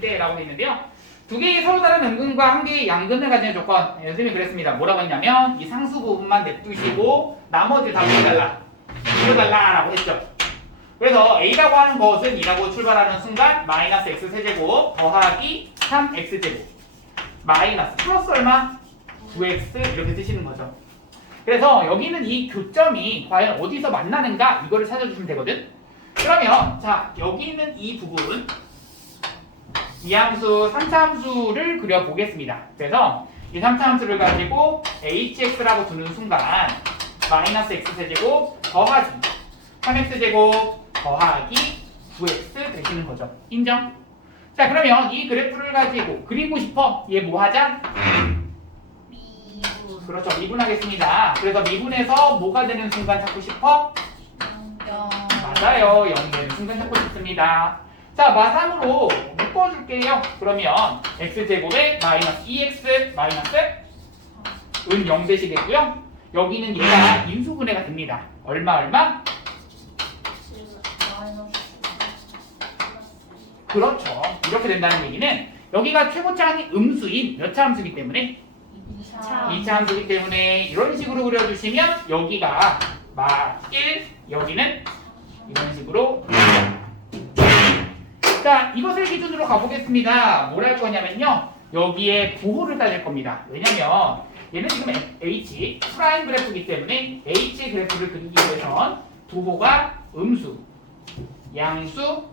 있을 때라고 되어 있는데요. 두 개의 서로 다른 음근과 한 개의 양근을 가지는 조건. 선생님이 그랬습니다. 뭐라고 했냐면 이 상수 부분만 냅두시고 나머지를 다 풀어달라라고 했죠. 그래서 A라고 하는 것은 2라고 출발하는 순간 마이너스 X 세제곱 더하기 3X제곱 마이너스 플러스 얼마? 9X 이렇게 쓰시는 거죠. 그래서 여기는 이 교점이 과연 어디서 만나는가 이거를 찾아주시면 되거든. 그러면 자 여기는 이 부분 이함수 3차 함수를 그려보겠습니다. 그래서 이 3차 함수를 가지고 hx라고 두는 순간 마이너스 x세제곱 더하기 3x제곱 더하기 9x 되시는 거죠. 인정? 자 그러면 이 그래프를 가지고 그리고 싶어. 얘 뭐 하자? 미분. 그렇죠. 미분하겠습니다. 그래서 미분해서 뭐가 되는 순간 찾고 싶어? 0. 맞아요. 0 되는 순간 찾고 싶습니다. 자 마삼으로 묶어줄게요. 그러면 x제곱에 마이너스 2x 마이너스 은 0 되시겠고요. 여기는 얘가 인수분해가 됩니다. 얼마? 그렇죠. 이렇게 된다는 얘기는 여기가 최고차항이 음수인 몇 차 함수이기 때문에 2차 함수이기 때문에 이런 식으로 그려주시면 여기가 마1 여기는 이런 식으로 자 이것을 기준으로 가보겠습니다. 뭘 할 거냐면요 여기에 부호를 따질 겁니다. 왜냐면 얘는 지금 H 프라임 그래프이기 때문에 H 그래프를 그리기 위해선 부호가 음수, 양수,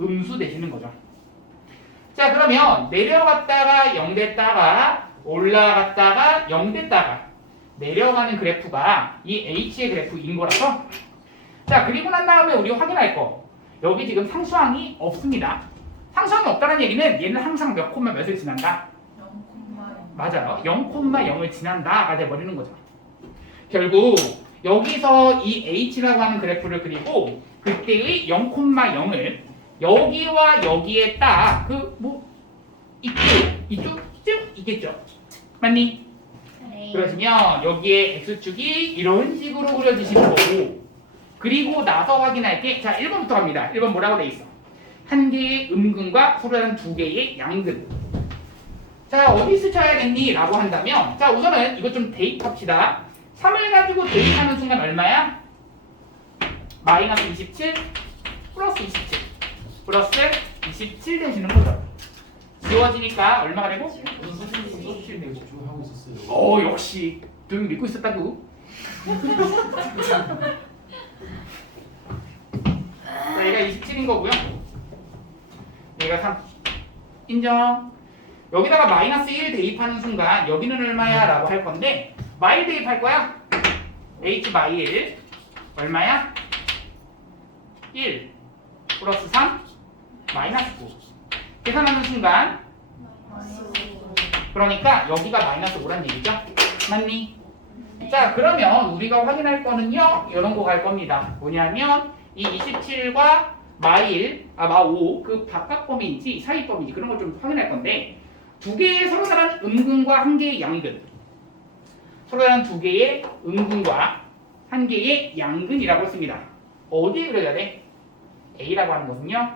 음수 되시는 거죠. 자 그러면 내려갔다가 0 됐다가 올라갔다가 0 됐다가 내려가는 그래프가 이 H의 그래프인 거라서 자 그리고 난 다음에 우리 확인할 거 여기 지금 상수항이 없습니다. 상수항이 없다는 얘기는 얘는 항상 몇 콤마 몇을 지난다? 0,0. 맞아요. 0,0을 지난다가 돼버리는 거죠. 결국 여기서 이 H라고 하는 그래프를 그리고 그때의 0,0을 여기와 여기에 딱 그 뭐 이쪽쯤 있겠죠? 맞니? 네. 그러시면 여기에 X축이 이런 식으로 그려지시는 거고 그리고 나서 확인할 게 자 1번부터 갑니다. 1번 뭐라고 돼 있어? 한 개의 음근과 서로 다른 두 개의 양근. 자 어디서 쳐야겠니? 라고 한다면 자 우선은 이것 좀 대입합시다. 3을 가지고 대입하는 순간 얼마야? 마이너스 27 플러스 27 플러스 27 되시는 거죠. 지워지니까 얼마가 되고? 서치를 내고 집중하고 있었어요. 오 역시 등 믿고 있었다고. 자, 얘가 27인 거고요. 얘가 3. 인정. 여기다가 마이너스 1 대입하는 순간 여기는 얼마야? 라고 할 건데 마일 대입할 거야. h 마일 얼마야? 1 플러스 3 마이너스 9 계산하는 순간 그러니까 여기가 마이너스 5란 얘기죠. 맞니? 자 그러면 우리가 확인할 거는요 이런 거 갈 겁니다. 뭐냐면 이 27과 마5 그 바깥 범위인지 사이 범위인지 그런 걸 좀 확인할 건데 두 개의 서로 다른 음근과 한 개의 양근 서로 다른 두 개의 음근과 한 개의 양근이라고 씁니다. 어디에 그려야 돼? A라고 하는 것은요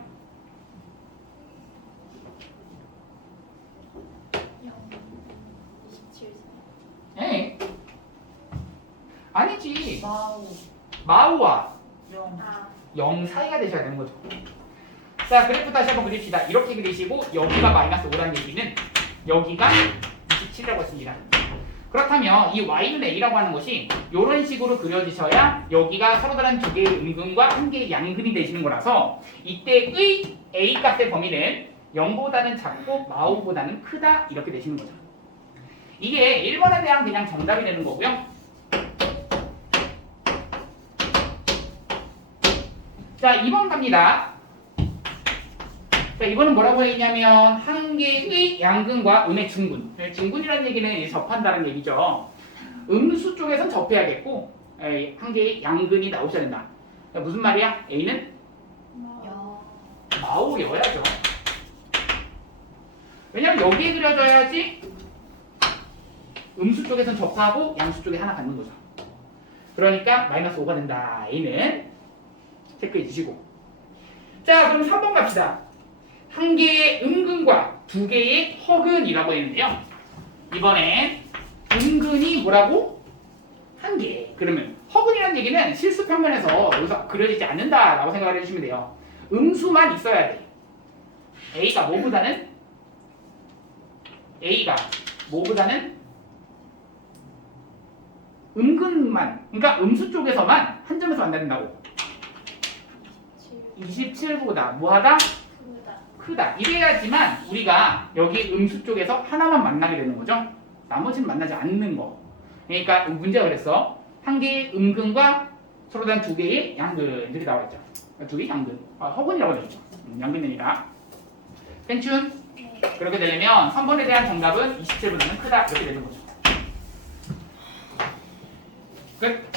27. 에 아니지 마우. 마우와 0. 0 사이가 되셔야 되는 거죠. 자 그래프 다시 한번 그립시다. 이렇게 그리시고 여기가 마이너스 5라는 얘기는 여기가 27이라고 했습니다. 그렇다면 이 y는 a라고 하는 것이 이런 식으로 그려지셔야 여기가 서로 다른 두 개의 음근과 한 개의 양근이 되시는 거라서 이때의 a 값의 범위는 0보다는 작고 마오보다는 크다 이렇게 되시는 거죠. 이게 1번에 대한 그냥 정답이 되는 거고요. 자 2번 갑니다. 자 이거는 뭐라고 했냐면 한 개의 양근과 음의 중근. 중근이라는 얘기는 접한다는 얘기죠. 음수 쪽에선 접해야겠고 한 개의 양근이 나오셔야 된다. 무슨 말이야? A는 마오여야죠. 왜냐면 여기에 그려져야지 음수 쪽에선 접하고 양수 쪽에 하나 갖는 거죠. 그러니까 마이너스 5가 된다. A는 체크해 주시고 자 그럼 3번 갑시다. 한 개의 음근과 두 개의 허근이라고 했는데요. 이번엔 음근이 뭐라고? 한 개. 그러면 허근이라는 얘기는 실수 평면에서 여기서 그려지지 않는다라고 생각을 해주시면 돼요. 음수만 있어야 돼. A가 뭐보다는 음근만, 그러니까 음수 쪽에서만 한 점에서 만나는다고. 27보다 뭐하다? 크다. 이래야지만 우리가 여기 음수 쪽에서 하나만 만나게 되는 거죠. 나머지는 만나지 않는 거. 그러니까 문제가 그랬어. 한 개의 음근과 서로 다른 두 개의 양근 이렇게 나와 있죠. 두 개의 양근. 허근이라고 되죠. 양근이니까. 괜춘? 네. 그렇게 되려면 3번에 대한 정답은 27보다는 크다 이렇게 되는 거죠. 끝.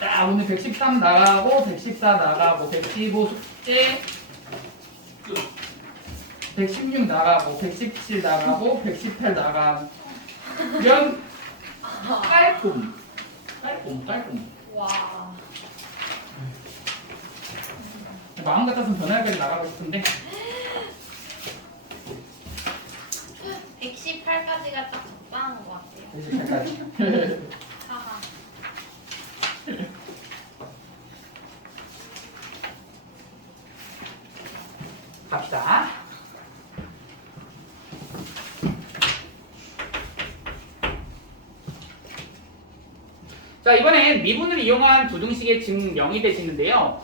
자, 오늘 113 나가고 114 나가고 115 숙제 116 나가고 117 나가고 118 나가면 깔끔. 와. 마음 같아서는 변화까지 나가고 싶은데 118까지가 딱 적당한 것 같아요. 118까지. 하하. 갑시다. 자, 이번엔 미분을 이용한 부등식의 증명이 되시는데요.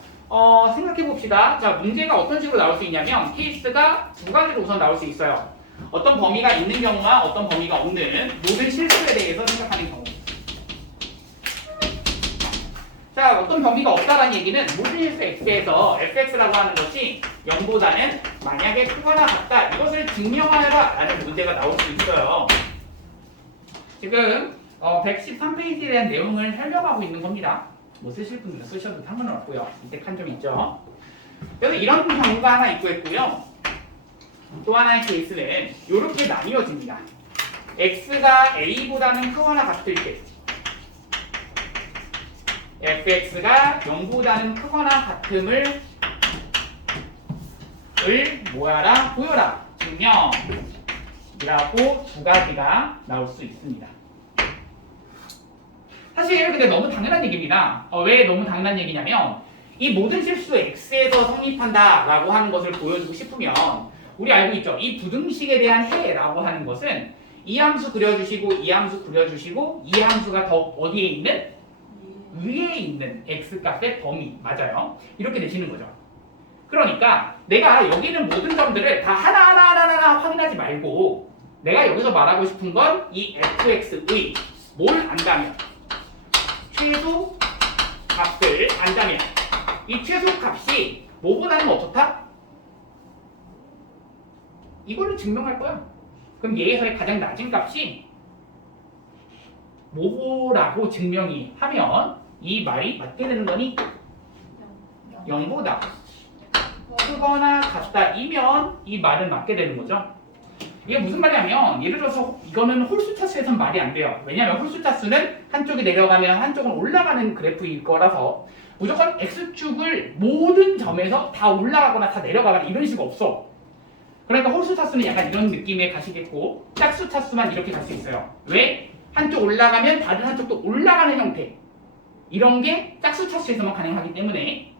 생각해 봅시다. 자, 문제가 어떤 식으로 나올 수 있냐면 케이스가 두 가지로 우선 나올 수 있어요. 어떤 범위가 있는 경우와 어떤 범위가 없는 모든 실수에 대해서 생각하는 경우. 자, 어떤 범위가 없다라는 얘기는 모든 실수 x에서 fx라고 하는 것이 0보다는 만약에 크거나 같다. 이것을 증명하여라 라는 문제가 나올 수 있어요. 지금 113페이지에 대한 내용을 설명하고 있는 겁니다. 뭐 쓰실 분들은 쓰셔도 상관은 없고요. 밑에 칸 좀 있죠. 그래서 이런 경우가 하나 있고요. 또 하나의 케이스는 이렇게 나뉘어집니다. x가 a보다는 크거나 같을 때 fx가 0보다는 크거나 같음을 뭐하라? 보여라. 증명이라고 두 가지가 나올 수 있습니다. 사실 근데 너무 당연한 얘기입니다. 왜 너무 당연한 얘기냐면 이 모든 실수 x에서 성립한다라고 하는 것을 보여주고 싶으면 우리 알고 있죠? 이 부등식에 대한 해라고 하는 것은 이 함수 그려주시고 이 함수 그려주시고 이 함수가 더 어디에 있는? 위에 있는 x값의 범위 맞아요. 이렇게 되시는 거죠. 그러니까 내가 여기 있는 모든 점들을 다 하나하나 확인하지 말고 내가 여기서 말하고 싶은 건 이 fx의 뭘 안다면 최소 값을 안다면 이 최소 값이 뭐보다는 어떻다? 이거를 증명할 거야. 그럼 얘에서의 가장 낮은 값이 뭐라고 증명이 하면 이 말이 맞게 되는 거니 0보다 크거나 같다이면 이 말은 맞게 되는 거죠. 이게 무슨 말이냐면 예를 들어서 이거는 홀수 차수에선 말이 안 돼요. 왜냐하면 홀수 차수는 한쪽이 내려가면 한쪽은 올라가는 그래프일 거라서 무조건 x축을 모든 점에서 다 올라가거나 다 내려가거나 이런 식이 없어. 그러니까 홀수 차수는 약간 이런 느낌에 가시겠고 짝수 차수만 이렇게 갈 수 있어요. 왜? 한쪽 올라가면 다른 한쪽도 올라가는 형태. 이런 게 짝수 차수에서만 가능하기 때문에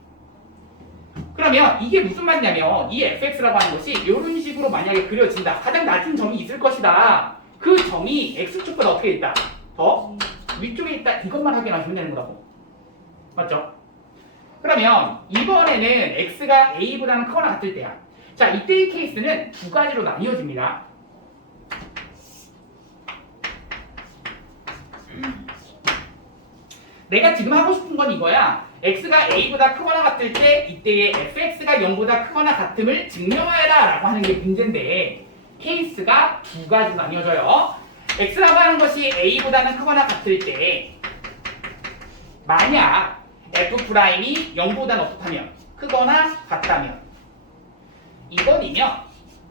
그러면 이게 무슨 말이냐면 이 fx라고 하는 것이 이런 식으로 만약에 그려진다. 가장 낮은 점이 있을 것이다. 그 점이 x축보다 어떻게 있다? 더 위쪽에 있다. 이것만 확인하시면 되는 거라고. 맞죠? 그러면 이번에는 x가 a보다는 크거나 같을 때야. 자, 이때의 케이스는 두 가지로 나뉘어집니다. 내가 지금 하고 싶은 건 이거야. x가 a보다 크거나 같을 때 이때의 fx가 0보다 크거나 같음을 증명하여라 라고 하는 게 문제인데 케이스가 두 가지로 나뉘어져요. x라고 하는 것이 a보다는 크거나 같을 때 만약 f'이 0보다는 어떻다면 크거나 같다면 이건이면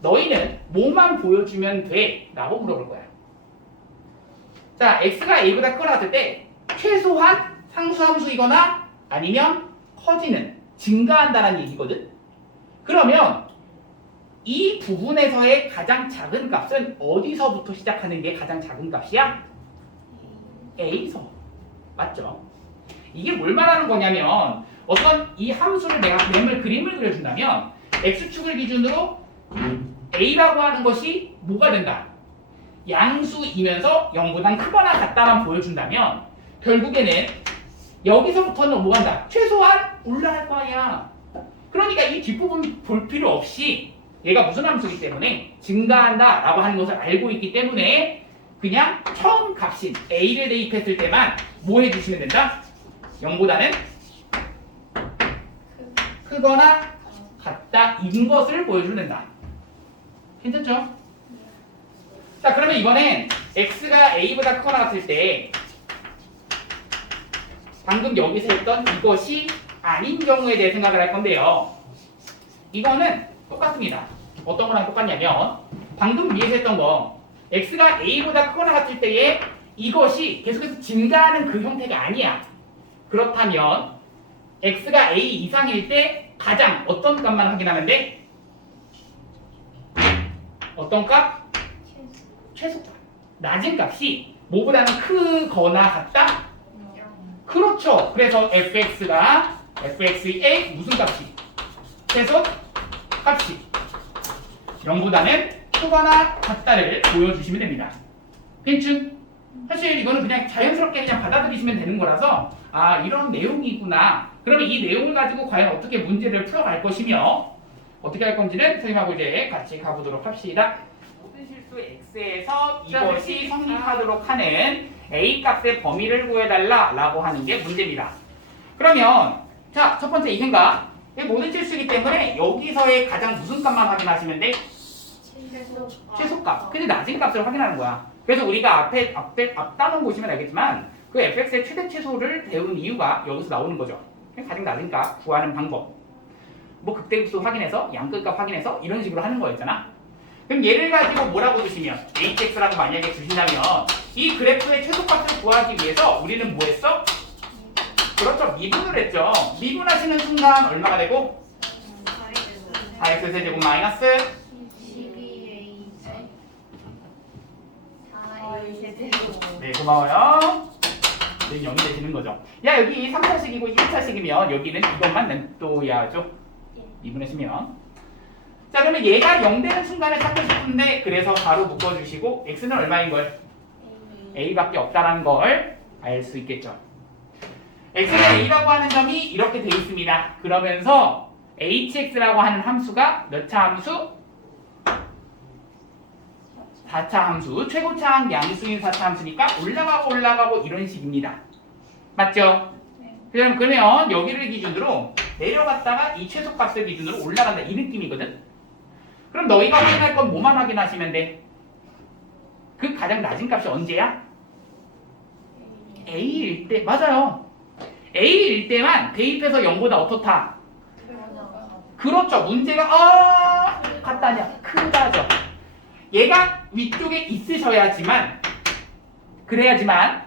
너희는 뭐만 보여주면 돼? 라고 물어볼 거야. 자, x가 a보다 크거나 같을 때 최소한 상수함수이거나 아니면 커지는, 증가한다는 얘기거든. 그러면 이 부분에서의 가장 작은 값은 어디서부터 시작하는 게 가장 작은 값이야? a서. 맞죠? 이게 뭘 말하는 거냐면 어떤 이 함수를 내가 그림을 그려준다면 x축을 기준으로 a라고 하는 것이 뭐가 된다? 양수이면서 0보단 크거나 같다만 보여준다면 결국에는 여기서부터는 뭐 한다? 최소한 올라갈 거 아니야. 그러니까 이 뒷부분 볼 필요 없이 얘가 무슨 함수이기 때문에 증가한다 라고 하는 것을 알고 있기 때문에 그냥 처음 값인 a를 대입했을 때만 뭐 해주시면 된다? 0보다는 크거나 같다 인 것을 보여주면 된다. 괜찮죠? 자, 그러면 이번엔 x가 a보다 크거나 같을 때 방금 여기서 했던 이것이 아닌 경우에 대해 생각을 할 건데요. 이거는 똑같습니다. 어떤 거랑 똑같냐면 방금 위에서 했던 거 x가 a보다 크거나 같을 때에 이것이 계속해서 증가하는 그 형태가 아니야. 그렇다면 x가 a 이상일 때 가장 어떤 값만 확인하면 돼? 어떤 값? 최소값. 낮은 값이 뭐보다는 크거나 같다? 그렇죠. 그래서 fx의 무슨 값이? 최소 값이 0보다는 크거나 같다를 보여주시면 됩니다. 괜찮? 사실 이거는 그냥 자연스럽게 그냥 받아들이시면 되는 거라서 아 이런 내용이구나. 그러면 이 내용을 가지고 과연 어떻게 문제를 풀어갈 것이며 어떻게 할 건지는 선생님하고 이제 같이 가보도록 합시다. 모든 실수 x에서 이것이 성립하도록 하는 a 값의 범위를 구해달라 라고 하는 게 문제입니다. 그러면 자, 첫 번째 이 생각. 모든 실수이기 때문에 여기서의 가장 무슨 값만 확인하시면 돼? 최소값. 근데 낮은 값을 확인하는 거야. 그래서 우리가 앞 단원 보시면 알겠지만 그 fx의 최대 최소를 배우는 이유가 여기서 나오는 거죠. 가장 낮은 값 구하는 방법. 뭐 극대급수 확인해서 양끝값 확인해서 이런 식으로 하는 거였잖아. 그럼 얘를 가지고 뭐라고 주시면 hx라고 만약에 주신다면 이 그래프의 최소값을 구하기 위해서 우리는 뭐 했어? 그렇죠. 미분을 했죠. 미분하시는 순간 얼마가 되고? 4x 세제곱 마이너스 12a 네, 고마워요. 네, 0이 되시는 거죠. 야, 여기 3차식이고 1차식이면 여기는 이것만 냅둬야죠. 미분하시면. 자, 그러면 얘가 0 되는 순간을 찾고 싶은데 그래서 바로 묶어주시고 x는 얼마인 걸? a밖에 없다는 걸 알 수 있겠죠. x는 a라고 하는 점이 이렇게 돼 있습니다. 그러면서 hx라고 하는 함수가 몇 차 함수? 4차 함수, 최고차항 양수인 4차 함수니까 올라가고 이런 식입니다. 맞죠? 그러면 여기를 기준으로 내려갔다가 이 최소값을 기준으로 올라간다 이 느낌이거든. 그럼 너희가 확인할 건 뭐만 확인하시면 돼? 그 가장 낮은 값이 언제야? a일 때. 맞아요. a일 때만 대입해서 0보다 어떻다? 그렇죠. 문제가 같다냐? 크다죠. 얘가 위쪽에 있으셔야지만 그래야지만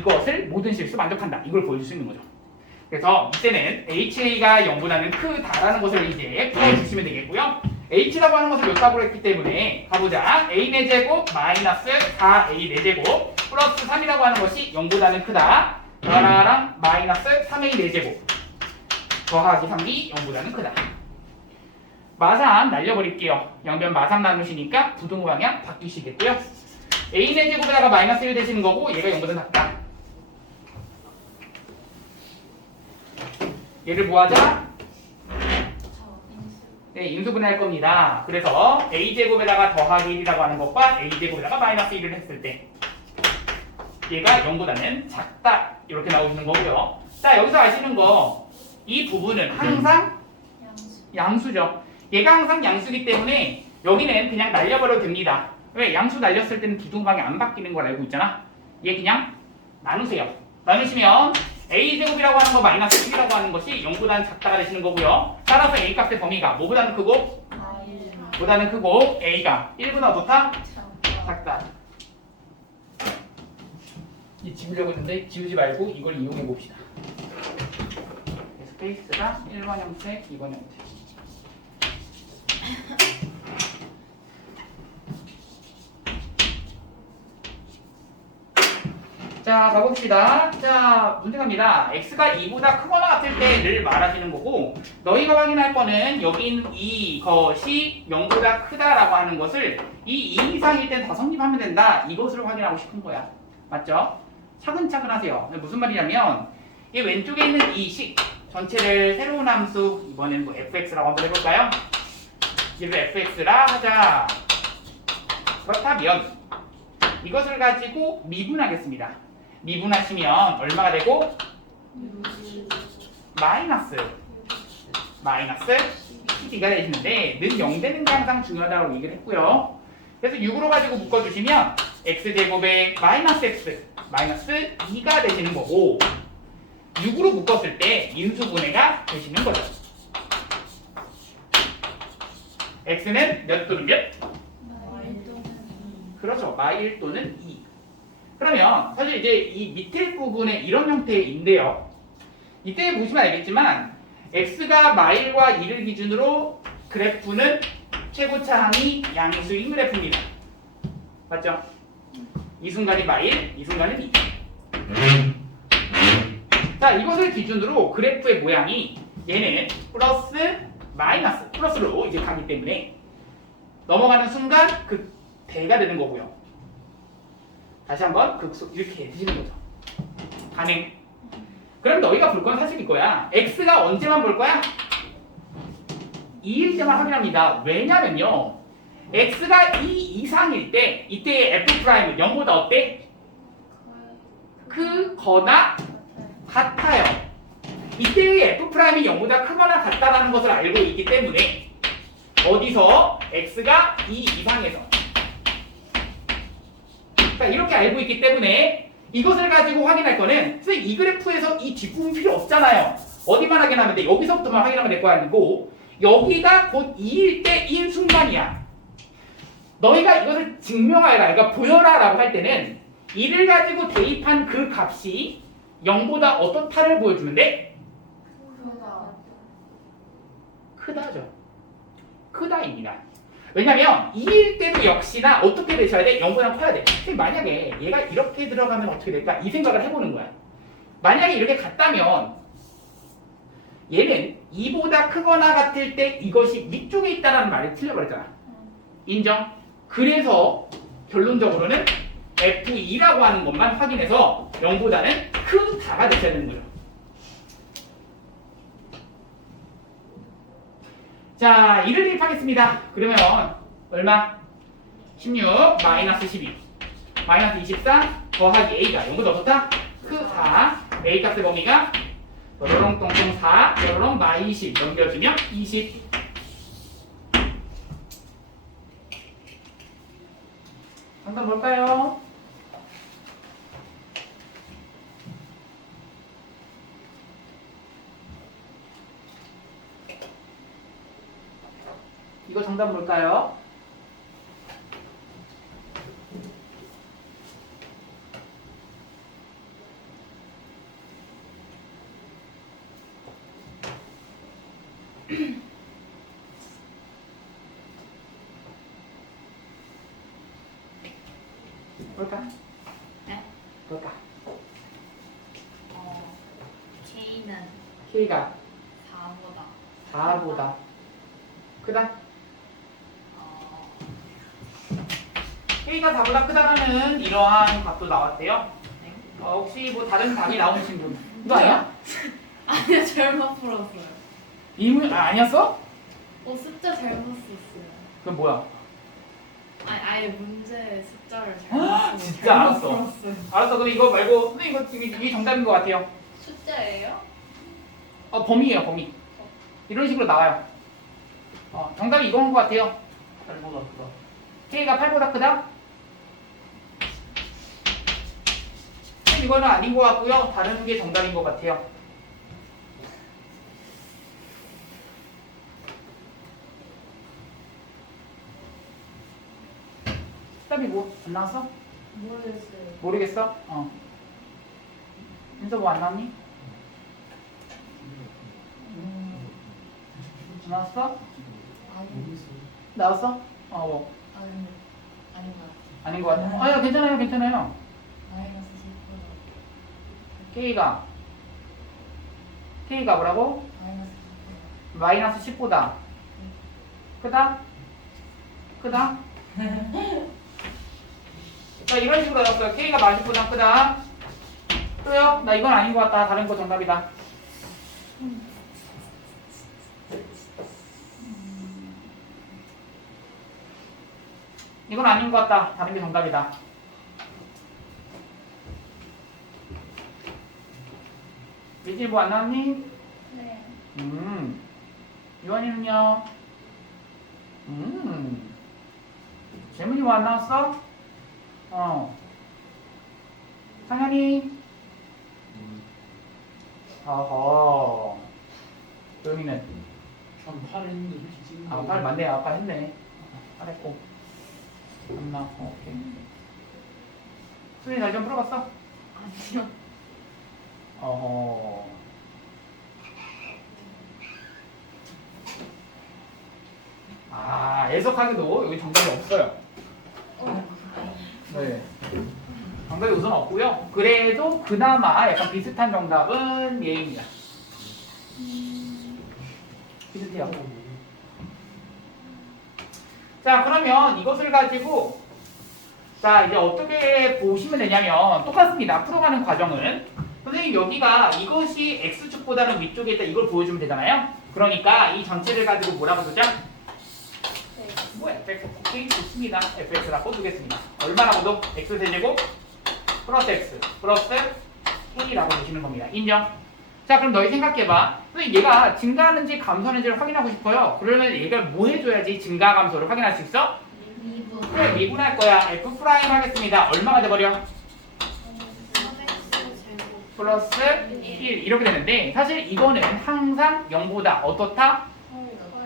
이것을 모든 실수 만족한다. 이걸 보여줄 수 있는 거죠. 그래서 이때는 HA가 0보다는 크다라는 것을 이제 풀어주시면 되겠고요. H라고 하는 것을 몇 값으로 했기 때문에 가보자. A 4제곱 마이너스 4A 4제곱 플러스 3이라고 하는 것이 0보다는 크다. 하나랑 마이너스 3A 4제곱 더하기 3이 0보다는 크다. 마삼 날려버릴게요. 양변 마삼 나누시니까 부등호 방향 바뀌시겠고요. A 4제곱에다가 마이너스 1 되시는 거고 얘가 0보다 작다. 얘를 뭐 하자? 네, 인수분해 할 겁니다. 그래서 a제곱에다가 더하기 1이라고 하는 것과 a제곱에다가 마이너스 1을 했을 때 얘가 0보다는 작다. 이렇게 나오시는 거고요. 자, 여기서 아시는 거 이 부분은 항상 양수죠. 얘가 항상 양수이기 때문에 여기는 그냥 날려버려도 됩니다. 왜? 양수 날렸을 때는 부등호방이 안 바뀌는 걸 알고 있잖아. 얘 그냥 나누세요. 나누시면 a제곱이라고 하는 거 마이너스 1이라고 하는 것이 0보다는 작다가 되시는 거고요. 따라서 a 값의 범위가 뭐보다는 크고 보다는 크고 a가 1보다 어떻다? 작다. 이 지우려고 했는데 지우지 말고 이걸 이용해 봅시다. 스페이스가 1번 형태, 2번 형태. 자, 가봅시다. 자, 문제 갑니다. x가 2보다 크거나 같을 때를 말하시는 거고, 너희가 확인할 거는 여기 있는 이것이 0보다 크다라고 하는 것을 이 2 이상일 땐 다 성립하면 된다. 이것을 확인하고 싶은 거야. 맞죠? 차근차근 하세요. 무슨 말이냐면 이 왼쪽에 있는 이 식 전체를 새로운 함수, 이번엔 뭐 fx라고 한번 해볼까요? 이를 fx라 하자. 그렇다면 이것을 가지고 미분하겠습니다. 미분하시면 얼마가 되고? 마이너스 12가 되시는데 는 0 되는 게 항상 중요하다고 얘기를 했고요. 그래서 6으로 가지고 묶어주시면 x제곱에 마이너스 x 마이너스 2가 되시는 거고 6으로 묶었을 때 인수분해가 되시는 거죠. x는 몇 또는 몇? 그렇죠. 마일 또는 2. 그러면 사실 이제 이 밑에 부분에 이런 형태인데요. 이때 보시면 알겠지만 x가 마일과 2를 기준으로 그래프는 최고차항이 양수인 그래프입니다. 맞죠? 이 순간이 마일, 이 순간은 2. 자, 이것을 기준으로 그래프의 모양이 얘는 플러스 마이너스 플러스로 이제 가기 때문에 넘어가는 순간 그 대가 되는 거고요. 다시 한번 극속 이렇게 해주시는 거죠. 가능. 그럼 너희가 볼 건 사실 이거야. x가 언제만 볼 거야? 2일 때만 확인합니다. 왜냐면요. x가 2 이상일 때 이때 f'은 0보다 어때? 크거나 같아요. 이때의 f'이 0보다 크거나 같다라는 것을 알고 있기 때문에 어디서 x가 2 이상에서 자, 이렇게 알고 있기 때문에 이것을 가지고 확인할 거는 선생님 이 그래프에서 이 뒷부분 필요 없잖아요. 어디만 확인하면 돼? 여기서부터만 확인하면 될 거 아니고 여기가 곧 2일 때 1 순간이야. 너희가 이것을 증명하라, 그러니까 보여라 라고 할 때는 2를 가지고 대입한 그 값이 0보다 어떻다를 보여주면 돼? 크다죠. 크다입니다. 왜냐면 2일 때도 역시나 어떻게 되셔야 돼? 0보다 커야 돼. 만약에 얘가 이렇게 들어가면 어떻게 될까? 이 생각을 해보는 거야. 만약에 이렇게 같다면 얘는 2보다 크거나 같을 때 이것이 밑쪽에 있다는 말이 틀려버렸잖아. 인정? 그래서 결론적으로는 F2라고 하는 것만 확인해서 0보다는 크다가 되셔야 되는 거죠. 자, 2를 대입하겠습니다. 그러면 얼마? 16 마이너스 12 마이너스 24 더하기 A가 0보다 어떻다? 크다. A 값의 범위가 여러롱 똥똥 4 여러롱 마이 20 넘겨주면 20. 정답 뭘까요? 이거 정답 뭘까요? 뭘까? 네? 뭘까? K는 K가 4보다 4보다 크다? K가 4보다 크다라는 이러한 값도 나왔대요. 네? 혹시 뭐 다른 답이 나오신 분? 이거 아니야? 아니요, 잘못 풀었어요. 아니었어? 숫자 잘못 썼어요. 그럼 뭐야? 아예 문제 숫자를 아, 잘못 쓰고 진짜 잘못 알았어. 풀었어요. 알았어. 그럼 이거 말고 선생님 이거 지금 이게 정답인 것 같아요. 숫자예요? 범위예요, 범위. 이런 식으로 나와요. 정답이 이거인 것 같아요. 8보다 크다. K가 8보다 크다? 이거는 아닌 것 같고요. 다른 게 정답인 것 같아요. 답이 뭐? 안 나왔어? 모르겠어요. 모르겠어? 민서 뭐 안 나왔니? 나왔어? 아니. 나왔어? 뭐. 아니. 아닌 것 같아. 아닌 것 같아. 아야 괜찮아요, 괜찮아요. 마이너스 10%. K가 뭐라고? 마이너스 10%. 마이너스 10보다 크다? 크다? 자 이런 식으로 나왔어요. K가 마이너스 10보다 크다. 또요? 나 이건 아닌 것 같다. 다른 거 정답이다. 이건 아닌 것 같다. 다른 게 정답이다. 미지 뭐 안 나왔니? 네. 유한이는요? 재문이 뭐 안 나왔어? 상현이? 어허. 조용히는? 전 8 했는데 솔직히 아, 8 맞네. 아까 했네. 8 했고. 안 나왔고, 오케이. 수빈이 잘 좀 풀어봤어? 아니요. 어허. 아, 애석하게도 여기 정답이 없어요. 네. 정답이 우선 없고요. 그래도 그나마 약간 비슷한 정답은 예입니다. 비슷해요. 자, 그러면 이것을 가지고 자, 이제 어떻게 보시면 되냐면 똑같습니다. 풀어가는 과정은 선생님 여기가 이것이 x축보다는 위쪽에 있다 이걸 보여주면 되잖아요. 그러니까 이 전체를 가지고 뭐라고 두죠? 뭐 fx 오케이 좋습니다. fx라고 두겠습니다. 얼마라고도 x세제곱 플러스 x 플러스 k라고 보시는 겁니다. 인정? 자 그럼 너희 생각해봐. 선생님 얘가 증가하는지 감소하는지를 확인하고 싶어요. 그러면 얘가 뭐 해줘야지 증가 감소를 확인할 수 있어? 미분. 그래 미분할 거야. f 프라임 하겠습니다. 얼마가 돼버려? 3x 제곱. 플러스 1 이렇게 되는데 사실 이거는 항상 0보다 어떻다?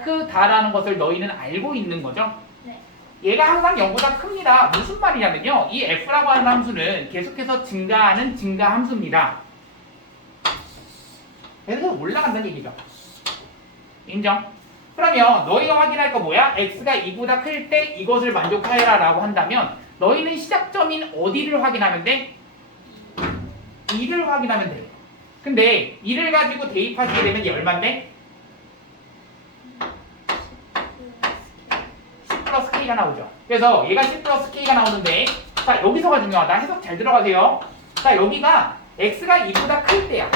크다라는 것을 너희는 알고 있는 거죠. 네. 얘가 항상 0보다 큽니다. 무슨 말이냐면요. 이 f라고 하는 함수는 계속해서 증가하는 증가 함수입니다. 그래서 올라간다는 얘기죠. 인정? 그러면 너희가 확인할 거 뭐야? x가 2보다 클 때 이것을 만족하여라 라고 한다면 너희는 시작점인 어디를 확인하면 돼? 2를 확인하면 돼. 근데 2를 가지고 대입하시게 되면 얘 얼만데? 10 플러스 K가 나오죠. 그래서 얘가 10 플러스 K가 나오는데 자 여기서가 중요하다. 해석 잘 들어가세요. 자 여기가 X가 2보다 클 때야.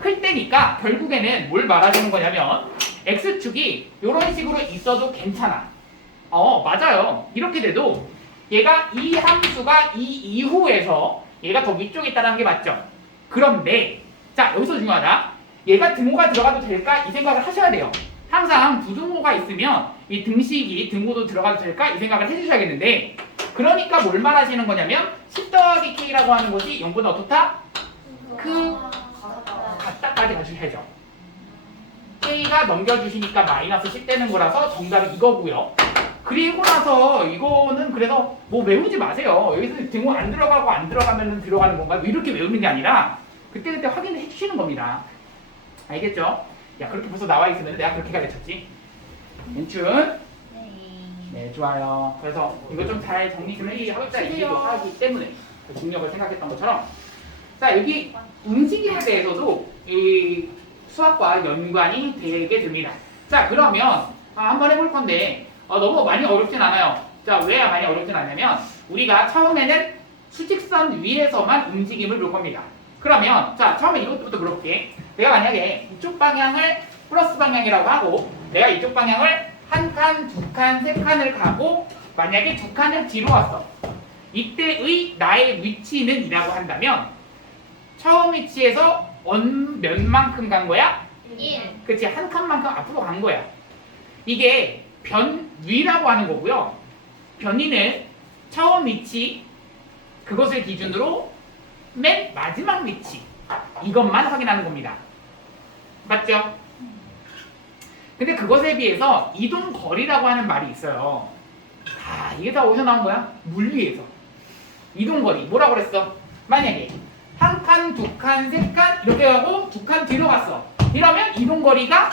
클 때니까 결국에는 뭘 말하는 거냐면 X축이 이런 식으로 있어도 괜찮아. 맞아요. 이렇게 돼도 얘가 이 함수가 이 이후에서 얘가 더 위쪽에 있다는 게 맞죠. 그런데 자 여기서 중요하다. 얘가 등호가 들어가도 될까? 이 생각을 하셔야 돼요. 항상 부등호가 있으면 이 등식이 등호도 들어가도 될까? 이 생각을 해주셔야겠는데 그러니까 뭘 말하시는 거냐면 10 더하기 K라고 하는 것이 0보다 어떻다? 같다까지 가주셔야죠. K가 넘겨주시니까 마이너스 10 되는 거라서 정답이 이거고요. 그리고 나서 이거는 그래서 뭐 외우지 마세요. 여기서 등호 안 들어가고 안 들어가면 들어가는 건가? 이렇게 외우는 게 아니라 그때 확인을 해주시는 겁니다. 알겠죠? 야 그렇게 벌써 나와 있으면 내가 그렇게 가르쳤지. 인춘? 네 좋아요. 그래서 이거 좀 잘 정리 좀 해주시기도 하기 때문에 그 중력을 생각했던 것처럼 자 여기 움직임에 대해서도 이 수학과 연관이 되게 됩니다. 자 그러면 한번 해볼 건데 너무 많이 어렵진 않아요. 자 왜 많이 어렵진 않냐면 우리가 처음에는 수직선 위에서만 움직임을 볼 겁니다. 그러면 자 처음에 이것부터 물어볼게. 내가 만약에 이쪽 방향을 플러스 방향이라고 하고 내가 이쪽 방향을 한 칸, 두 칸, 세 칸을 가고 만약에 두 칸을 뒤로 왔어. 이때의 나의 위치는 이라고 한다면 처음 위치에서 몇 만큼 간 거야? 1. 그치 한 칸만큼 앞으로 간 거야. 이게 변위라고 하는 거고요. 변위는 처음 위치 그것을 기준으로 맨 마지막 위치 이것만 확인하는 겁니다. 맞죠? 근데 그것에 비해서 이동 거리라고 하는 말이 있어요. 이게 다 어디서 나온 거야? 물리에서. 이동 거리 뭐라고 그랬어? 만약에 한 칸, 두 칸, 세 칸 이렇게 하고 두 칸 뒤로 갔어. 이러면 이동 거리가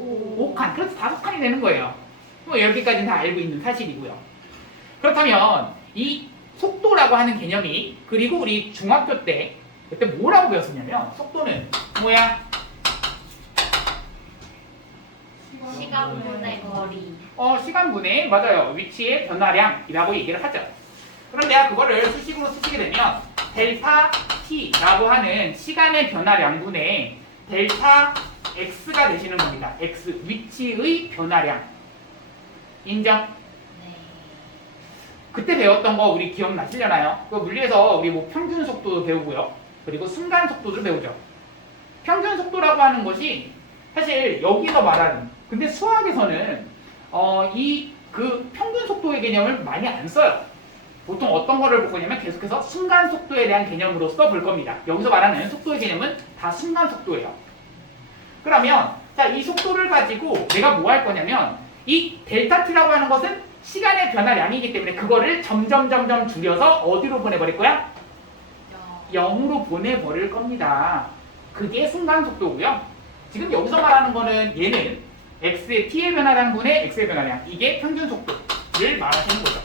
5칸. 그래서 5칸이 되는 거예요. 뭐 여기까지는 다 알고 있는 사실이고요. 그렇다면 이 속도라고 하는 개념이 그리고 우리 중학교 때 그때 뭐라고 배웠었냐면 속도는 뭐야? 시간분의 거리. 시간분의 맞아요. 위치의 변화량이라고 얘기를 하죠. 그럼 내가 그거를 수식으로 쓰시게 되면 델타 t라고 하는 시간의 변화량분의 델타 x가 되시는 겁니다. x 위치의 변화량. 인정? 네. 그때 배웠던 거 우리 기억나시려나요? 그 물리에서 우리 뭐 평균 속도도 배우고요. 그리고 순간 속도도 배우죠. 평균 속도라고 하는 것이 사실 여기서 말하는 근데 수학에서는 이 그 평균 속도의 개념을 많이 안 써요. 보통 어떤 거를 볼 거냐면 계속해서 순간 속도에 대한 개념으로 써볼 겁니다. 여기서 말하는 속도의 개념은 다 순간 속도예요. 그러면 자, 이 속도를 가지고 내가 뭐 할 거냐면 이 델타 t라고 하는 것은 시간의 변화량이기 때문에 그거를 점점 줄여서 어디로 보내버릴 거야? 0으로 보내버릴 겁니다. 그게 순간 속도고요. 지금 여기서 말하는 거는 얘는 x의 t의 변화량분의 x의 변화량 이게 평균 속도를 말하시는 거죠.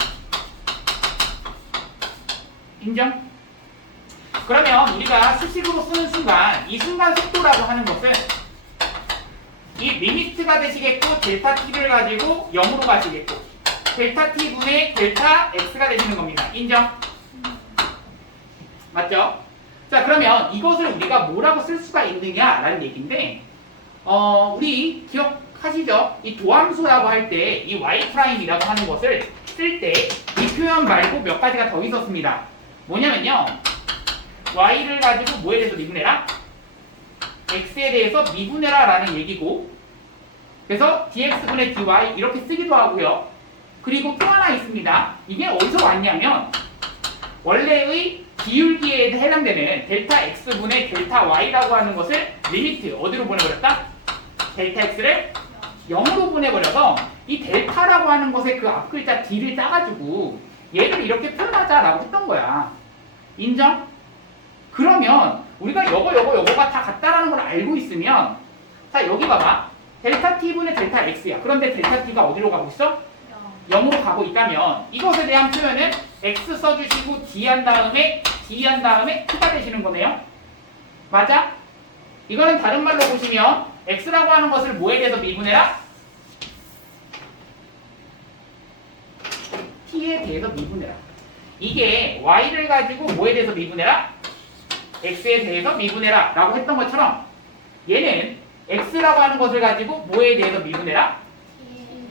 인정? 그러면 우리가 수식으로 쓰는 순간 이 순간 속도라고 하는 것은 이 리미트가 되시겠고 델타 t를 가지고 0으로 가시겠고 델타 t분의 델타 x가 되시는 겁니다. 인정? 맞죠? 자, 그러면 이것을 우리가 뭐라고 쓸 수가 있느냐라는 얘기인데 우리 기억하시죠? 이 도함수라고 할 때 이 y'이라고 하는 것을 쓸 때 이 표현 말고 몇 가지가 더 있었습니다. 뭐냐면요. y를 가지고 뭐에 대해서 미분해라? x에 대해서 미분해라 라는 얘기고 그래서 dx분의 dy 이렇게 쓰기도 하고요. 그리고 또 하나 있습니다. 이게 어디서 왔냐면 원래의 기울기에 해당되는 델타 x분의 델타 y라고 하는 것을 리미트 어디로 보내버렸다? 델타 x를 0으로 보내버려서 이 델타라고 하는 것의 그 앞글자 d를 따가지고 얘를 이렇게 표현하자라고 했던 거야. 인정? 그러면 우리가 요거가 다 같다라는 걸 알고 있으면 자 여기 봐봐. 델타 t분의 델타 x야. 그런데 델타 t가 어디로 가고 있어? 0으로 가고 있다면 이것에 대한 표현은 x 써주시고 d 한 다음에 t가 되시는 거네요. 맞아? 이거는 다른 말로 보시면 x라고 하는 것을 뭐에 대해서 미분해라? t에 대해서 미분해라. 이게 y를 가지고 뭐에 대해서 미분해라? x에 대해서 미분해라 라고 했던 것처럼 얘는 x라고 하는 것을 가지고 뭐에 대해서 미분해라?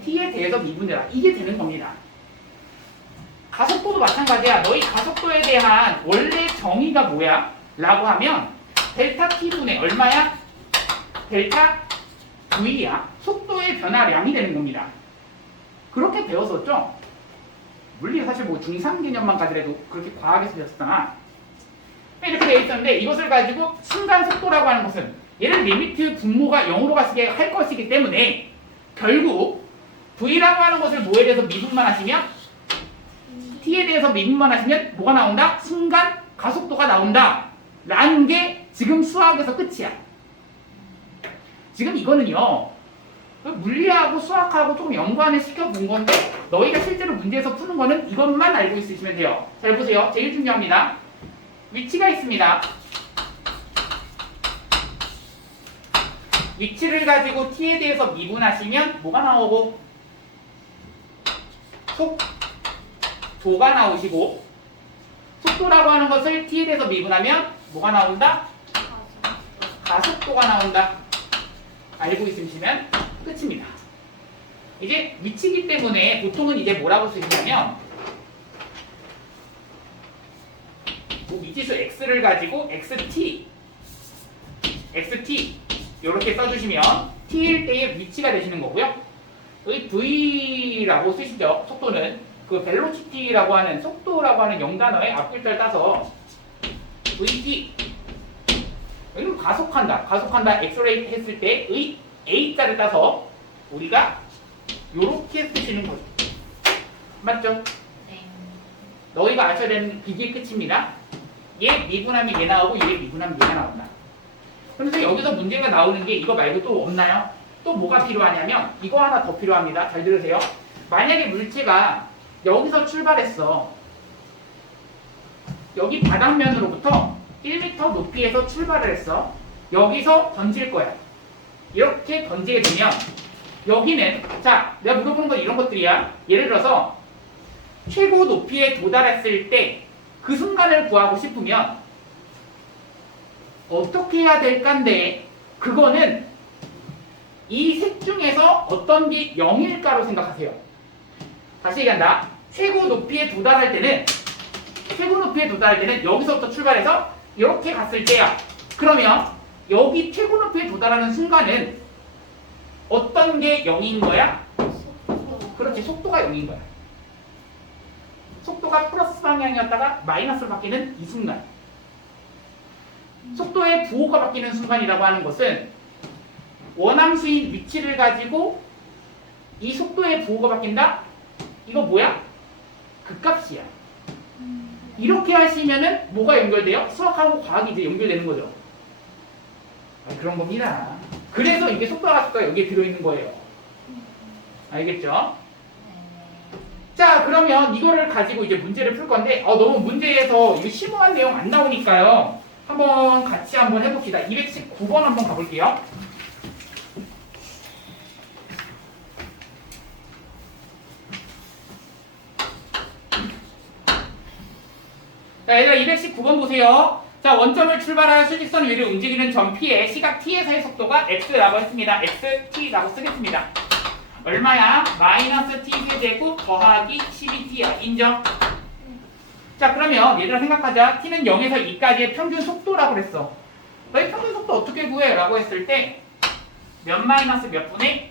t에 대해서 미분해라. 이게 되는 겁니다. 가속도도 마찬가지야. 너희 가속도에 대한 원래 정의가 뭐야? 라고 하면 델타 t분의 얼마야? 델타 v야. 속도의 변화량이 되는 겁니다. 그렇게 배웠었죠? 물리 사실 뭐 중3 개념만 가지라도 그렇게 과하게 배웠잖아. 이렇게 되어 있었는데 이것을 가지고 순간 속도라고 하는 것은 얘를 리미트 분모가 0으로 가시게 할 것이기 때문에 결국 v라고 하는 것을 뭐에 대해서 미분만 하시면 t에 대해서 미분만 하시면 뭐가 나온다? 순간 가속도가 나온다 라는 게 지금 수학에서 끝이야. 지금 이거는요 물리하고 수학하고 조금 연관을 시켜본 건데 너희가 실제로 문제에서 푸는 거는 이것만 알고 있으시면 돼요. 잘 보세요. 제일 중요합니다. 위치가 있습니다. 위치를 가지고 t에 대해서 미분하시면 뭐가 나오고 속도가 나오시고 속도라고 하는 것을 t에 대해서 미분하면 뭐가 나온다? 가속도가 나온다. 알고 있으시면 끝입니다. 이제 위치이기 때문에 보통은 이제 뭐라고 쓰시냐면 뭐 미지수 x를 가지고 xt 이렇게 써주시면 t일 때의 위치가 되시는 거고요. 이 v라고 쓰시죠. 속도는 그 velocity라고 하는 속도라고 하는 영단어의 앞글자를 따서 vt 여기는 가속한다 accelerate 했을 때의 a자를 따서 우리가 요렇게 쓰시는 거죠. 맞죠? 네. 너희가 아셔야 되는 이게 끝입니다. 얘 미분하면 얘 나오고 얘 미분하면 얘가 나온다. 그래서 여기서 문제가 나오는 게 이거 말고 또 없나요? 또 뭐가 필요하냐면 이거 하나 더 필요합니다. 잘 들으세요. 만약에 물체가 여기서 출발했어. 여기 바닥면으로부터 1m 높이에서 출발을 했어. 여기서 던질 거야. 이렇게 던지게 되면 여기는 자 내가 물어보는 건 이런 것들이야. 예를 들어서 최고 높이에 도달했을 때 그 순간을 구하고 싶으면 어떻게 해야 될까인데 그거는 이 셋 중에서 어떤 게 0일까로 생각하세요. 다시 얘기한다. 최고 높이에 도달할 때는 여기서부터 출발해서 이렇게 갔을 때야. 그러면 여기 최고 높이에 도달하는 순간은 어떤 게 0인 거야? 그렇지, 속도가 0인 거야. 속도가 플러스 방향이었다가 마이너스로 바뀌는 이 순간. 속도의 부호가 바뀌는 순간이라고 하는 것은 원함수인 위치를 가지고 이 속도의 부호가 바뀐다? 이거 뭐야? 극값이야. 이렇게 하시면은 뭐가 연결돼요? 수학하고 과학이 이제 연결되는 거죠. 그런 겁니다. 그래서 이게 속도가 여기에 들어있는 거예요. 알겠죠? 자, 그러면 이거를 가지고 이제 문제를 풀 건데 너무 문제에서 이거 심오한 내용 안 나오니까요. 한번 같이 한번 해봅시다. 219번 한번 가볼게요. 자, 얘들아 219번 보세요. 자, 원점을 출발하여 수직선 위를 움직이는 점 P의 시각 T에서의 속도가 X라고 했습니다. XT라고 쓰겠습니다. 얼마야? 마이너스 T 세제곱 더하기 12T야. 인정? 자, 그러면 얘들아 생각하자. T는 0에서 2까지의 평균 속도라고 그랬어. 너희 평균 속도 어떻게 구해? 라고 했을 때 몇 마이너스 몇 분의?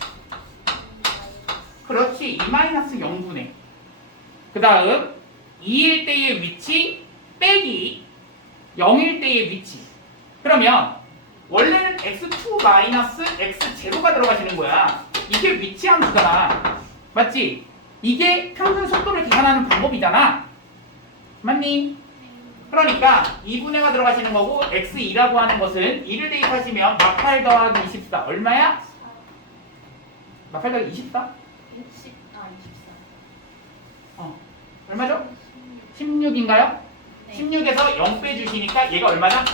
그렇지, 2 마이너스 0분의. 그 다음 2일 때의 위치 빼기 0일 때의 위치. 그러면 원래는 x2 마이너스 x0가 들어가시는 거야. 이게 위치 함수잖아. 맞지? 이게 평균 속도를 계산하는 방법이잖아. 맞니? 그러니까 2분의가 들어가시는 거고 x2라고 하는 것은 2를 대입하시면 막8 더하기 24 얼마야? 막8 더하기 24? 60, 24. 얼마죠? 16인가요? 네. 16에서 0 빼주시니까 얘가 얼마다?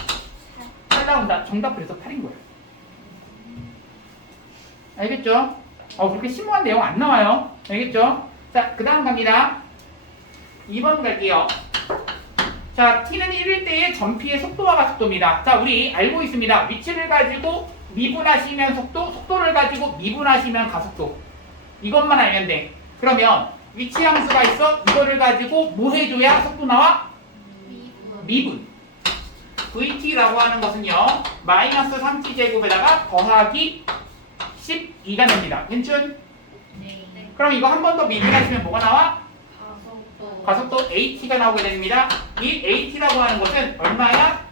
8 나온다. 정답 그래서 8인 거예요. 알겠죠? 그렇게 심오한 내용 안 나와요. 알겠죠? 자, 그 다음 갑니다. 2번 갈게요. 자, T는 1일 때의 점피의 속도와 가속도입니다. 자, 우리 알고 있습니다. 위치를 가지고 미분하시면 속도, 속도를 가지고 미분하시면 가속도. 이것만 알면 돼. 그러면 위치 함수가 있어. 이거를 가지고 뭐 해줘야 속도 나와? 미분. VT라고 하는 것은요. 마이너스 3T제곱에다가 더하기 12가 됩니다. 괜춘? 네. 그럼 이거 한 번 더 미분하시면 뭐가 나와? 가속도. 가속도 AT가 나오게 됩니다. 이 AT라고 하는 것은 얼마야?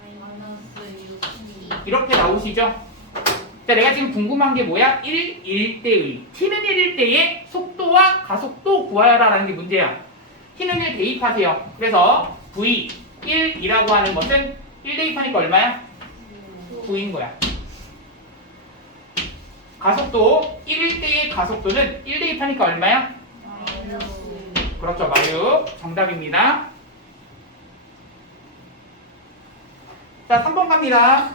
마이너스 62. 이렇게 나오시죠? 자, 내가 지금 궁금한 게 뭐야? 1일 때의 T는 1일 때의 속도와 가속도 구하여라라는 게 문제야. T는 1 대입하세요. 그래서 V 1이라고 하는 것은 1 대입하니까 얼마야? 9인 거야. 가속도 1일 때의 가속도는 1 대입하니까 얼마야? 마이너스. 그렇죠. 마유. 정답입니다. 자, 3번 갑니다.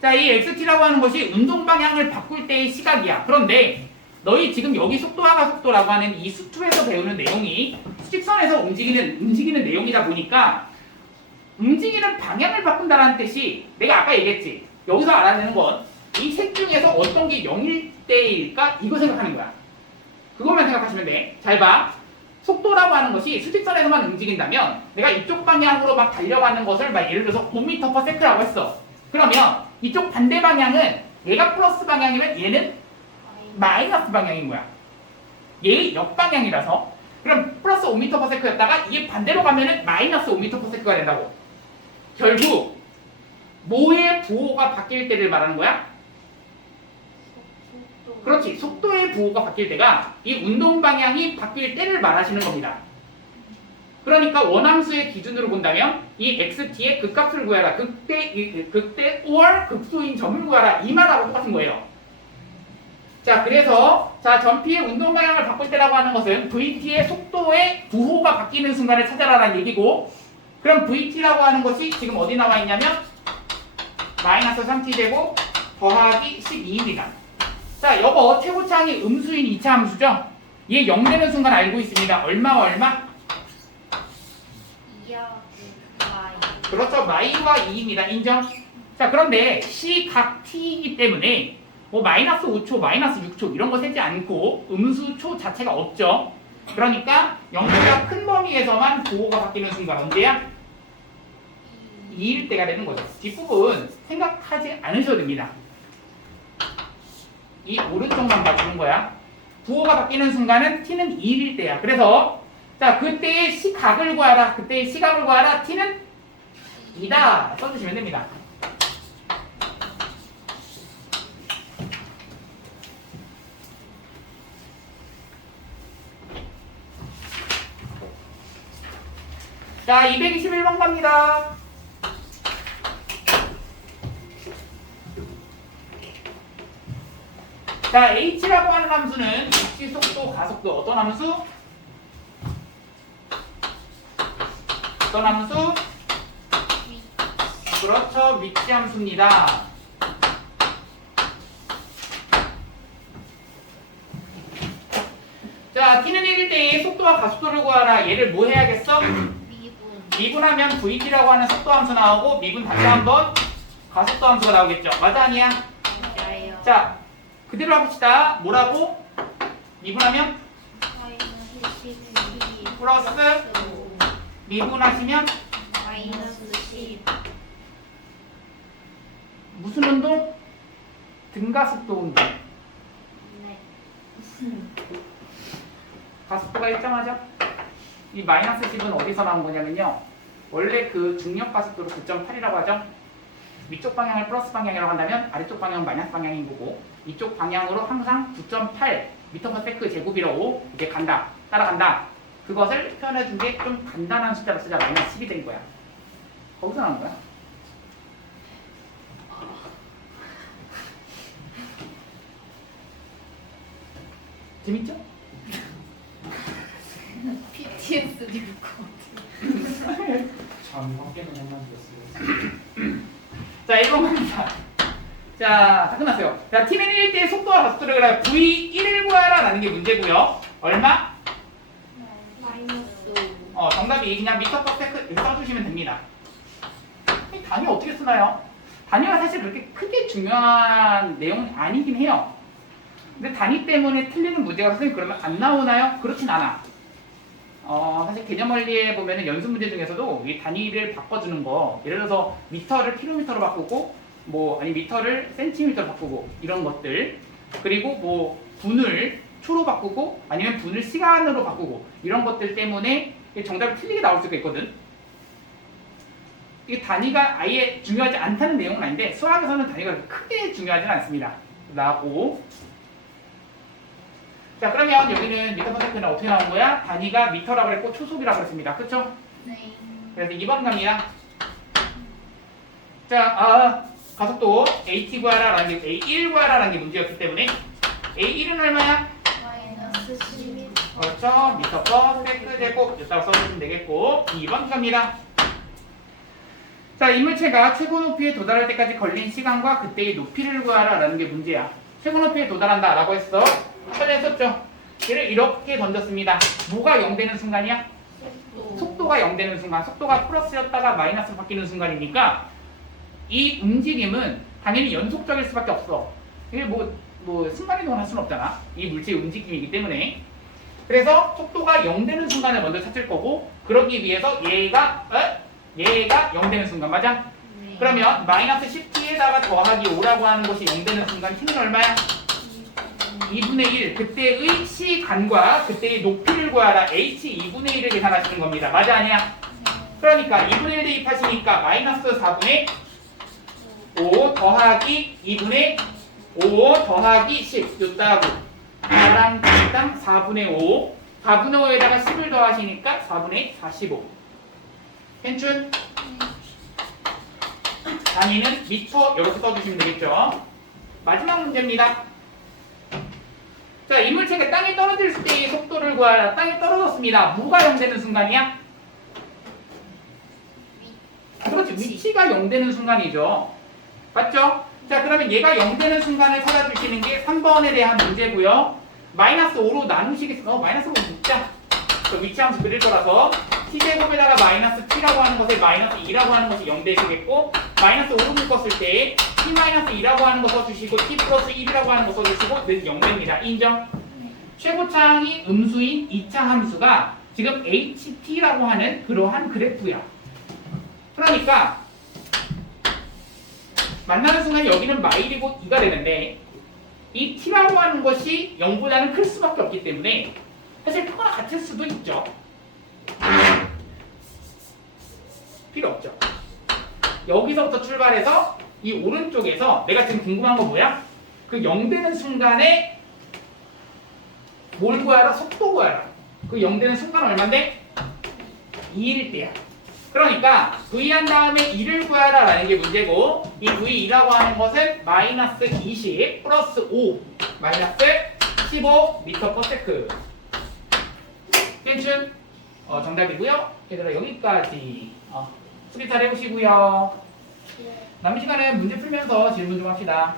자, 이 XT라고 하는 것이 운동 방향을 바꿀 때의 시각이야. 그런데 너희 지금 여기 속도와 가속도라고 하는 이 수투에서 배우는 내용이 수직선에서 움직이는 내용이다 보니까 움직이는 방향을 바꾼다는 뜻이 내가 아까 얘기했지. 여기서 알아내는 건 이 셋 중에서 어떤 게 0일 때일까? 이거 생각하는 거야. 그것만 생각하시면 돼. 잘 봐. 속도라고 하는 것이 수직선에서만 움직인다면 내가 이쪽 방향으로 막 달려가는 것을 막 예를 들어서 5m/s라고 했어. 그러면 이쪽 반대 방향은 얘가 플러스 방향이면 얘는 마이너스 방향인 거야. 얘의 역방향이라서. 그럼 플러스 5m/s였다가 이게 반대로 가면은 마이너스 5m/s가 된다고. 결국 뭐의 부호가 바뀔 때를 말하는 거야? 그렇지. 속도의 부호가 바뀔 때가 이 운동 방향이 바뀔 때를 말하시는 겁니다. 그러니까 원함수의 기준으로 본다면 이 xt의 극값을 구하라. 극대 or 극소인 점을 구하라. 이 말하고 똑같은 거예요. 자, 그래서 자 전피의 운동 방향을 바꿀 때라고 하는 것은 vt의 속도의 부호가 바뀌는 순간을 찾아라라는 얘기고, 그럼 vt라고 하는 것이 지금 어디 나와 있냐면 마이너스 3t제곱 더하기 12입니다. 자, 요거 최고차항이 음수인 2차 함수죠. 얘 0 되는 순간 알고 있습니다. 얼마와 얼마? 이야 마이. 그렇죠. 마이와 2입니다. 인정? 자, 그런데 c 각 t이기 때문에 뭐 마이너스 5초, 마이너스 6초 이런 거 세지 않고 음수초 자체가 없죠. 그러니까 0보다 큰 범위에서만 부호가 바뀌는 순간 언제야? 2일 때가 되는 거죠. 뒷부분 생각하지 않으셔도 됩니다. 이 오른쪽만 봐주는 거야. 부호가 바뀌는 순간은 t는 2일 때야. 그래서 자, 그때의 시각을 구하라. 그때의 시각을 구하라. t는 2다 써주시면 됩니다. 자, 221번 갑니다. 자, h라고 하는 함수는 위치, 속도, 가속도 어떤 함수? 어떤 함수? 그렇죠, 위치 함수입니다. 자, t는 1일 때의 속도와 가속도를 구하라. 얘를 뭐 해야겠어? 미분하면 vt라고 하는 속도 함수 나오고, 미분 다시 한번 가속도 함수가 나오겠죠. 맞아, 아니야? 맞아요. 자, 그대로 해봅시다. 뭐라고? 미분하면? 마이너스 12 플러스 미분하시면? 마이너스 10. 무슨 운동? 등가속도 운동. 네. 가속도가 일정하죠? 이 마이너스 10은 어디서 나온 거냐면요. 원래 그 중력 가속도를 9.8이라고 하죠. 위쪽 방향을 플러스 방향이라고 한다면 아래쪽 방향은 마이너스 방향인 거고, 이쪽 방향으로 항상 9.8 m/s 제곱이라고 이렇게 간다, 따라간다. 그것을 표현해 준 게 좀 간단한 숫자로 쓰자. 마이너스 10이 된 거야. 거기서 나온 거야. 재밌죠? PTSD 올 것 같아. 참 밖에는 못만 들었어요. 자, 1번입니다. 자, 다 끝났어요. 자, t는 1일 때 속도와 가속도를 그래 v1을 구하라 라는 게 문제고요. 얼마? 마이너스 정답이 그냥 미터/세컨드 이렇게 써주시면 됩니다. 이 단위 어떻게 쓰나요? 단위가 사실 그렇게 크게 중요한 내용은 아니긴 해요. 근데 단위 때문에 틀리는 문제가 선생님 그러면 안 나오나요? 그렇진 않아. 사실 개념 원리에 보면은 연습 문제 중에서도 이 단위를 바꿔주는 거, 예를 들어서 미터를 킬로미터로 바꾸고, 뭐 아니 미터를 센티미터로 바꾸고 이런 것들, 그리고 뭐 분을 초로 바꾸고 아니면 분을 시간으로 바꾸고 이런 것들 때문에 정답이 틀리게 나올 수가 있거든. 이 단위가 아예 중요하지 않다는 내용은 아닌데 수학에서는 단위가 크게 중요하지는 않습니다. 라고. 자, 그러면 여기는 미터/세컨드는 어떻게 나온 거야? 단위가 미터라고 했고 초속이라고 했습니다. 그쵸? 네. 그래서 2번 갑니다. 자, 가속도 AT 구하라 라는 게 A1 구하라 라는 게 문제였기 때문에 A1은 얼마야? 마이너스 11. 그렇죠. 미터/세컨드 제곱 이따가 써주시면 되겠고, 2번 갑니다. 자, 인물체가 최고 높이에 도달할 때까지 걸린 시간과 그때의 높이를 구하라 라는 게 문제야. 최고 높이에 도달한다 라고 했어. 처음에 했었죠. 얘를 이렇게 던졌습니다. 뭐가 0 되는 순간이야? 속도가 0 되는 순간. 속도가 플러스였다가 마이너스로 바뀌는 순간이니까 이 움직임은 당연히 연속적일 수밖에 없어. 이게 뭐 순간이동을 할 수는 없잖아. 이 물체의 움직임이기 때문에. 그래서 속도가 0 되는 순간을 먼저 찾을 거고, 그러기 위해서 얘가 0 되는 순간, 맞아? 네. 그러면 마이너스 10t에다가 더하기 5라고 하는 것이 0 되는 순간 t는 얼마야? 2분의 1. 그때의 시간과 그때의 높이를 구하라. h 2분의 1을 계산하시는 겁니다. 맞아, 아니야? 그러니까 2분의 1 대입하시니까 마이너스 4분의 5 더하기 2분의 5 더하기 10 요따구 4랑 10당 4분의 5 4분의 5에다가 10을 더하시니까 4분의 45. 괜춘? 단위는 미터 이렇게 써주시면 되겠죠. 마지막 문제입니다. 자, 이물체가 땅에 떨어질 때의 속도를 구하라. 땅에 떨어졌습니다. 뭐가 0되는 순간이야? 그렇지. 위치가 0되는 순간이죠. 맞죠? 자, 그러면 얘가 0되는 순간을 찾아주시는 게 3번에 대한 문제고요. 마이너스 5로 나누시겠어요? 마이너스 5 묻자. 그 위치 함수 그릴 거라서 t제곱에다가 마이너스 t라고 하는 것에 마이너스 2라고 하는 것이 0 되시겠고, 마이너스 5로 묶었을 때 t 마이너스 2라고 하는 거 써주시고 t 플러스 1이라고 하는 거 써주시고 는 0 됩니다. 인정? 최고차항이 음수인 2차 함수가 지금 ht라고 하는 그러한 그래프야. 그러니까 만나는 순간 여기는 마일이고 2가 되는데 이 t라고 하는 것이 0보다는 클 수밖에 없기 때문에 사실 표가 같을 수도 있죠. 필요 없죠. 여기서부터 출발해서 이 오른쪽에서 내가 지금 궁금한 거 뭐야? 그 0 되는 순간에 뭘 구하라? 속도 구하라. 그 0 되는 순간 얼마인데? 2일 때야. 그러니까 v 한 다음에 2를 구하라 라는 게 문제고, 이 v2라고 하는 것은 마이너스 20 플러스 5 마이너스 15 미터 퍼 세크. 괜춘? 정답이고요. 얘들아 여기까지 수리 잘 해보시고요. 남은 시간에 문제 풀면서 질문 좀 합시다.